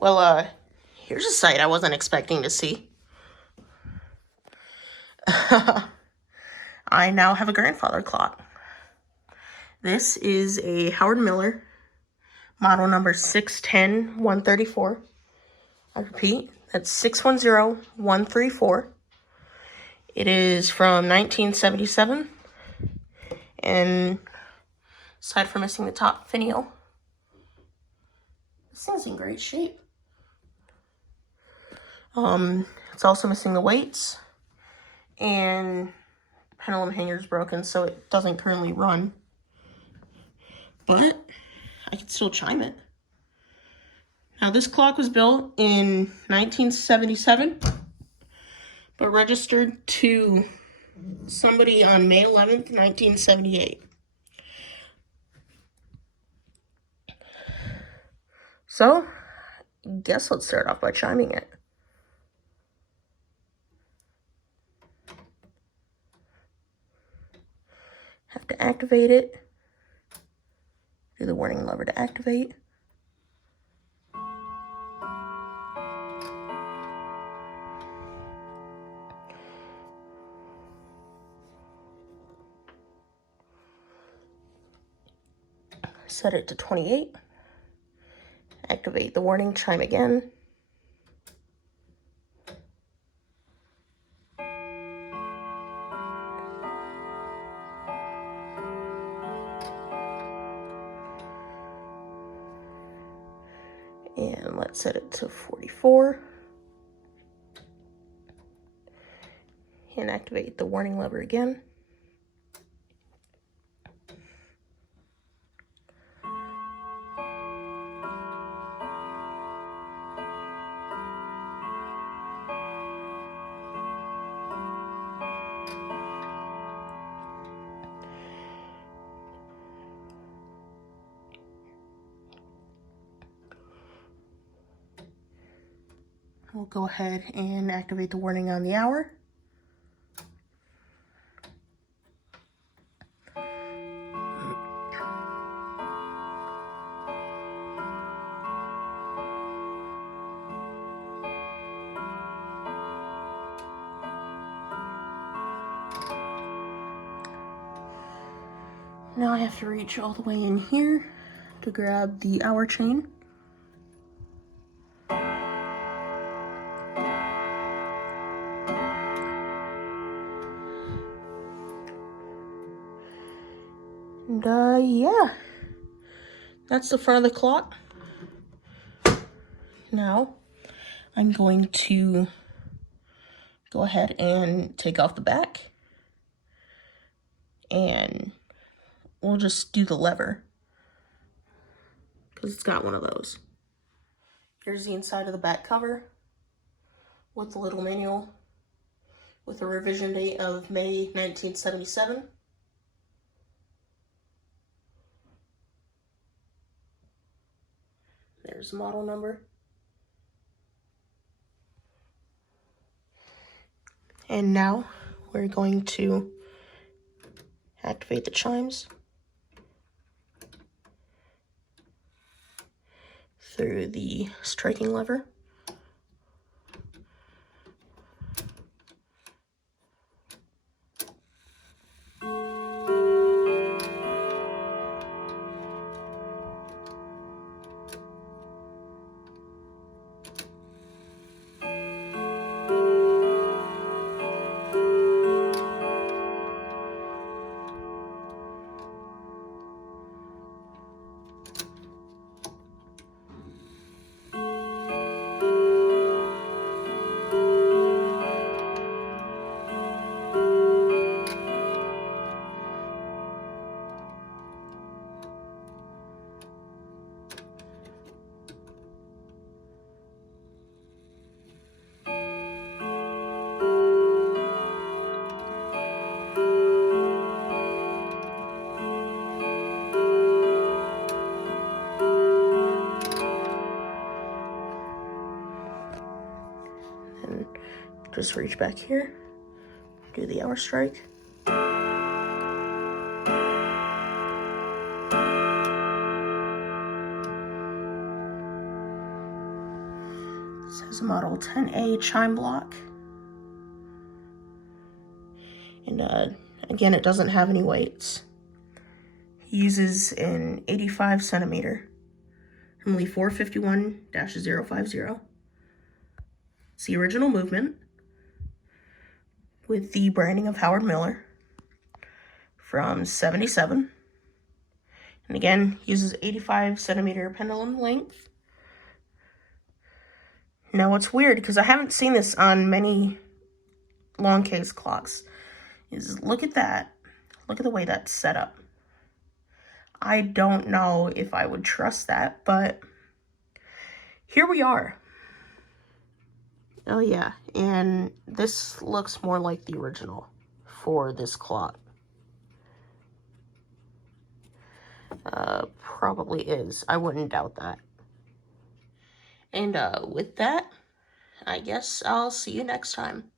Well, here's a sight I wasn't expecting to see. I now have a grandfather clock. This is a Howard Miller, model number 610134. I repeat, that's 610134. It is from 1977, and aside from missing the top finial, this thing's in great shape. It's also missing the weights, and pendulum hanger's broken, so it doesn't currently run. But I can still chime it. Now, this clock was built in 1977, but registered to somebody on May 11th, 1978. So, I guess let's start off by chiming it. Have to activate it. Do the warning lever to activate. Set it to 28. Activate the warning, chime again. And let's set it to 44. And activate the warning lever again. We'll go ahead and activate the warning on the hour. Now I have to reach all the way in here to grab the hour chain. And yeah, that's the front of the clock. Now I'm going to go ahead and take off the back, and we'll just do the lever because it's got one of those. Here's the inside of the back cover with the little manual with a revision date of May 1977. There's the model number. And now we're going to activate the chimes through the striking lever. And just reach back here, do the hour strike. It says model 10A chime block. And again, it doesn't have any weights. He uses an 85 centimeter, Emily 451-050. It's the original movement with the branding of Howard Miller from 77. And again, uses 85 centimeter pendulum length. Now what's weird, because I haven't seen this on many long case clocks, is look at that. Look at the way that's set up. I don't know if I would trust that, but here we are. Oh yeah, and this looks more like the original for this clock. Probably is. I wouldn't doubt that. And with that, I guess I'll see you next time.